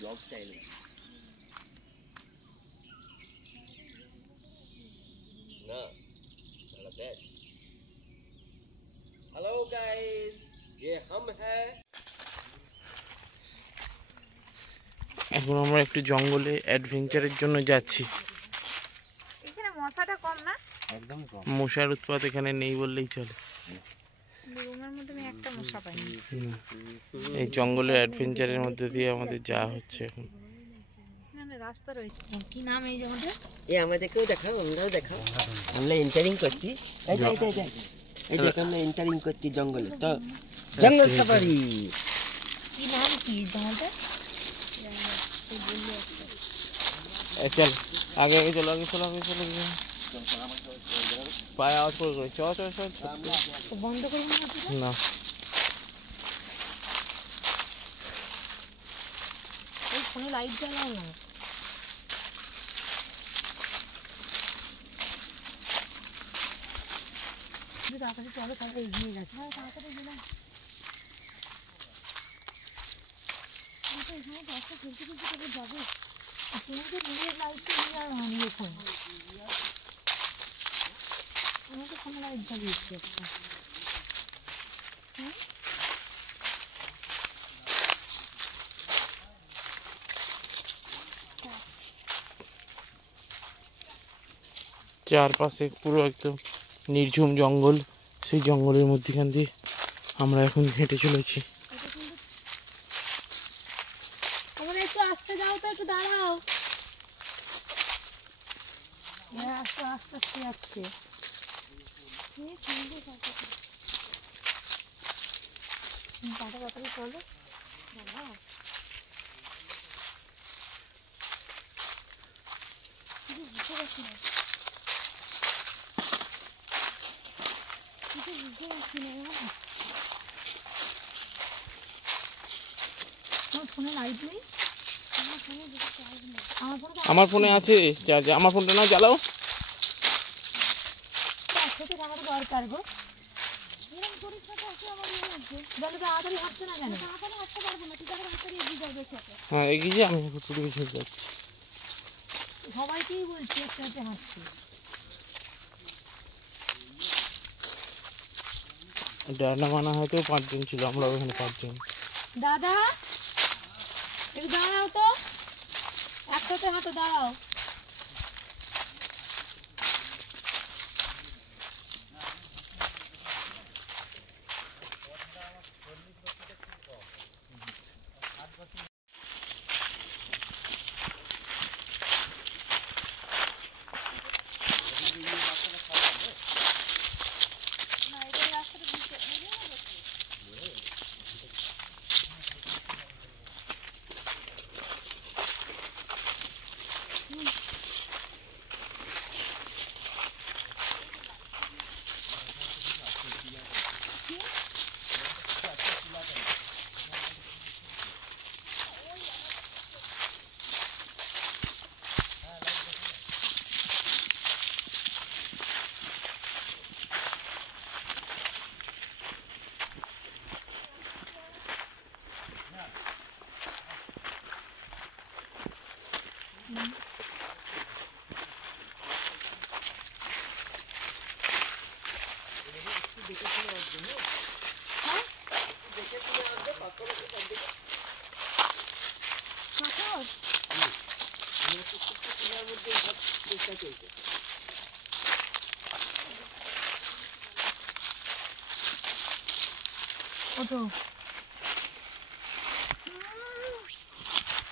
Blog style না hello guys ये हम है এখন আমরা একটু জঙ্গলে অ্যাডভেঞ্চারের জন্য যাচ্ছি। এখানে মশাটা কম না? একদম কম, মশার উৎপাত এখানে নেই বললেই চলে। রুমের মধ্যে আমি একটা মশা পাইনি। এই জঙ্গলের অ্যাডভেঞ্চারের মধ্যে দিয়ে আমাদের যাওয়া হচ্ছে এখন। এখানে রাস্তা রয়েছে। কি নাম এই জায়গাটা? ये আমাদেরকেও দেখাও, আমরাও দেখাও। আমরা এন্টারিং করছি, এই দেখো আমরা এন্টারিং করছি জঙ্গলে। তো জঙ্গল সাফারি। কি নাম কি জায়গাটা? চল আগে চলো পায়ে আওয়াজ করে চল বন্ধ করে না। এই ফোনে লাইট জ্বালাও না। যদি আকাশে চলো তাহলে এগিয়ে যাচ্ছে। হ্যাঁ তাড়াতাড়ি দিলাম। এখানে রাস্তা ফেলতে তবে যাবে। তুমি তো নিজের লাইটটা নিয়ে আর নিয়ে ফোন আমি তো ফোনে লাইট জ্বালিয়েছি একটা। হ্যাঁ চারপাশে পুরো একদম নির্ঝুম জঙ্গল, সেই জঙ্গলের মধ্যেখান দিয়ে আমরা এখন হেঁটে চলেছি। তোমরা একটু আসতে যাও তো, একটু দাঁড়াও। আস্তে আস্তে আস্তে যাচ্ছে। পাটা তাড়াতাড়ি চলো। বুঝতে পারছি না, বুঝতে পারছি না। তোমার ফোনে লাইট নেই? আমার ফোনে আছে চার্জ, আমার ফোনটা না জ্বালাও। দরকার গো, তাড়াতাড়ি হাঁটছে না কেন? হাঁটতে পারবো না, ঠিক আছে এগিয়ে যাবে। হ্যাঁ এগিয়ে যে আমি একটু পিছিয়ে যাচ্ছি। সবাইকেই বলছি একসাথে হাঁটছি। ডানা মানা হয়তো 5 জন ছিল, আমরা ওখানে 5 জন। দাদা একটু দাঁড়াও তো, একসাথে হাঁটো, দাঁড়াও। ওঠো,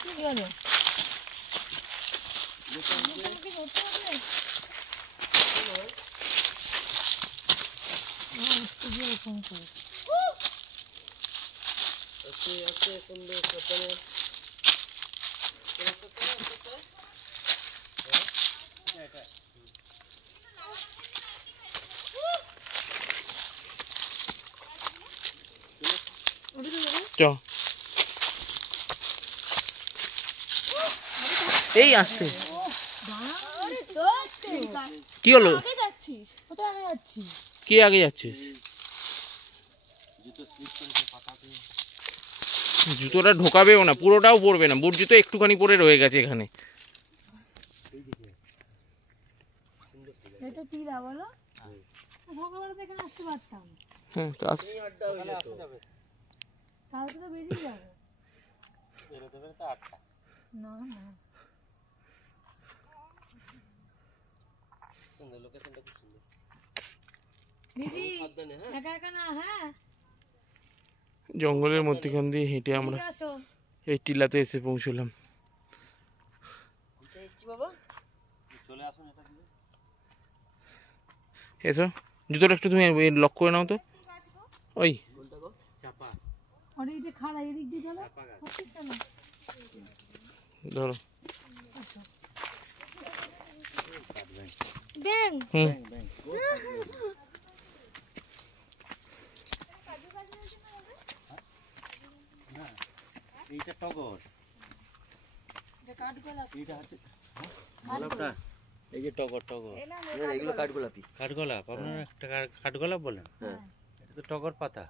কি হলো? ফোন করে চ এই আসতে কি হলো? কোথায় আগে যাচ্ছিস? কে আগে যাচ্ছিস? জুতোটা ঢোকাবেও না, পুরোটাও পড়বে না, বুট জুতো একটুখানি পরে রয়ে গেছে এখানে। এটা টিলা বলো, সকালবেলা থেকে আসতে পারতাম। হ্যাঁ তো আস কালকে তো বেরিয়ে যাবো। না না দিদি একা একা না, হ্যাঁ জঙ্গলের মধ্যখান দিয়ে হেঁটে আমরা ঠিক আছো। এই টিলাতে এসে পৌঁছলাম। এসো, জুতোটা একটু তুমি লক করে নাও তো। ওই আর এই যে খাড়া এদিক দিয়ে যাবে, করছিস কেন? ধরো। ব্যাং হুম এইটা টগর, এইটা হচ্ছে গোলাপটা। এই যে টগর, টগর এগুলো কাঠগোলাপি। কাঠগোলাপ, আপনারা কাঠগোলাপ বলেন? হ্যাঁ এটা তো টগর পাতা।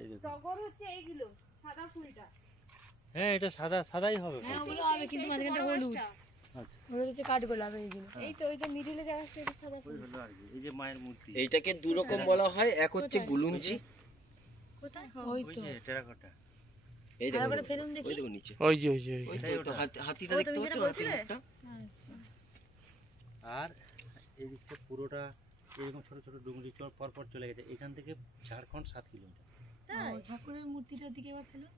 এই যে টগর হচ্ছে এইগুলো সাদা ফুলটা। হ্যাঁ, এটা সাদা সাদাই হবে। হ্যাঁ ওগুলো হবে, কিন্তু মাঝখানটা হলুদ। আচ্ছা, ওগুলো হচ্ছে কাঠগোলাপ এইগুলো। এই তো ওইটা মিডিলে যে আসছে এটা সাদা ফুল। ওই হলো আর কি। এই যে মায়ের মূর্তি, এইটাকে দু রকম বলা হয়, এক হচ্ছে গুলুঞ্চি, কোথায়? ওই ওই তো যে টেরাকোটা। এই দেখো আরেকবার ফেলুন দেখি। ওই দেখো নিচে, ওই যে ওই যে ওই যে। ওই তো হাতিটা দেখতে পাচ্ছ, হাতির মুখটা। আচ্ছা আর এই দিকটা পুরোটা এরকম ছোট ছোট ডুংরি পর পর চলে গেছে। এখান থেকে ঝাড়খণ্ড 7 কিলোমিটার। তাই ঠাকুরের মূর্তিটার দিকে এবার ফেলো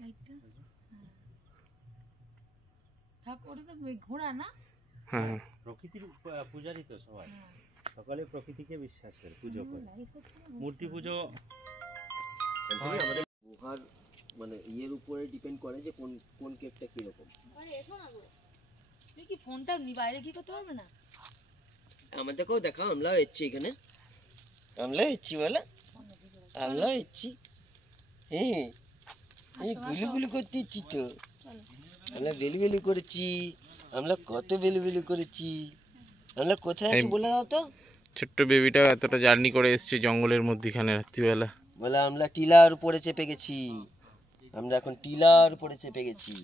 লাইটটা। ঠাকুর ওটা তো ঘোড়া না? হ্যাঁ প্রকৃতির পূজারি তো সবাই, সকালে প্রকৃতিকে বিশ্বাস করে, পুজো করে। লাইট হচ্ছে না। মূর্তি পুজো অ্যাকচুয়ালি আমাদের গুহার মানে ইয়ের উপরে ডিপেন্ড করে যে কোন কোন কেকটা কিরকম। আরে এসো না গো, তুমি কি ফোনটা বাইরে কি করতে পারবে না? আমাদেরকেও দেখাও, আমরাও এসছি এখানে, আমরাও এসছি বলে, আমরাও এসছি। হ্যাঁ এই গুলুগুলু করতে ইচ্ছি তো, আমরা বেলু বেলু করেছি, আমরা কত বেলু বেলু করেছি। আমরা কোথায় আছি বলে দাও তো। ছোট্ট বেবিটা এতটা জার্নি করে এসছে জঙ্গলের মধ্যখানে রাত্রিবেলা। বলে আমরা টিলার উপরে চেপে গেছি, আমরা এখন টিলার উপরে চেপে গেছি।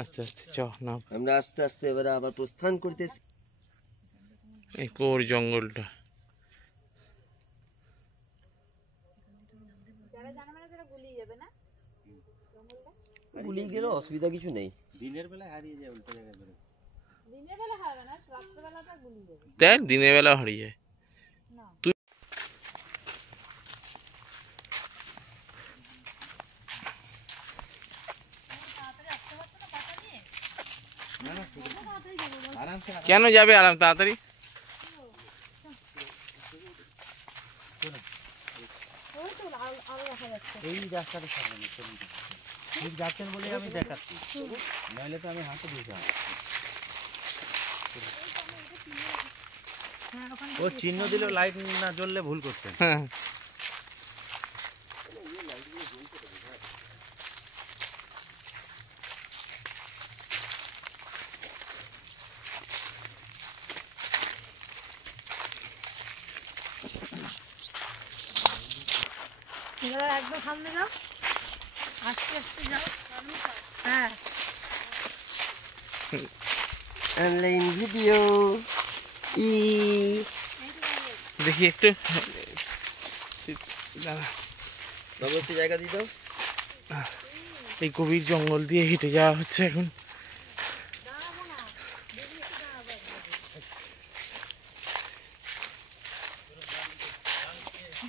আস্তে আস্তে চ না, আমরা আস্তে আস্তে এবারে আবার প্রস্থান করতেছি। এই কোর জঙ্গলটা। গুলিয়ে গেলে অসুবিধা কিছু নেই। দিনের বেলায় হারিয়ে যায় উল্টো জায়গায় ধরে। দিনের বেলা হবে না, রাত্রেবেলাটা গুলি দেবে। দেখ দিনের বেলা হারিয়ে যায়। তুই আরামসে কেন যাবে আরাম তাড়াতাড়ি? ওই তো আলো দেখা যাচ্ছে। এই রাস্তাটা সামনে চলুন। ঠিক যাচ্ছেন বলে আমি দেখাচ্ছি, নাহলে তো আমি হাঁটে দিয়ে যাবো। হ্যাঁ ওখানে ও চিহ্ন দিলেও লাইট না জ্বললে ভুল করতেন। হ্যাঁ এবার একদম সামনে যাও, আস্তে আস্তে যাও। হ্যাঁ অনলাইন ভিডিও ই দেখি একটু দাঁড়া। বাবু একটু জায়গা দিয়ে দাও। এই গভীর জঙ্গল দিয়ে হেঁটে যাওয়া হচ্ছে এখন।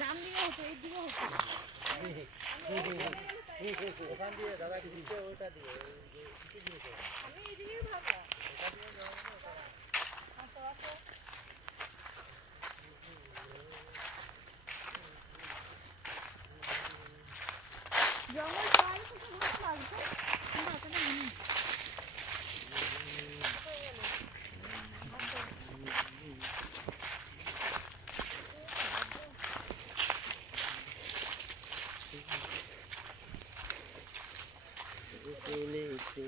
ডান দিকে হতো, এই দিকে হতো। আমি এইদিকেই ভাবলাম। জঙ্গল পাড়ে তো ভালো লাগছে, কিন্তু আসলে মনে হয় এনেছে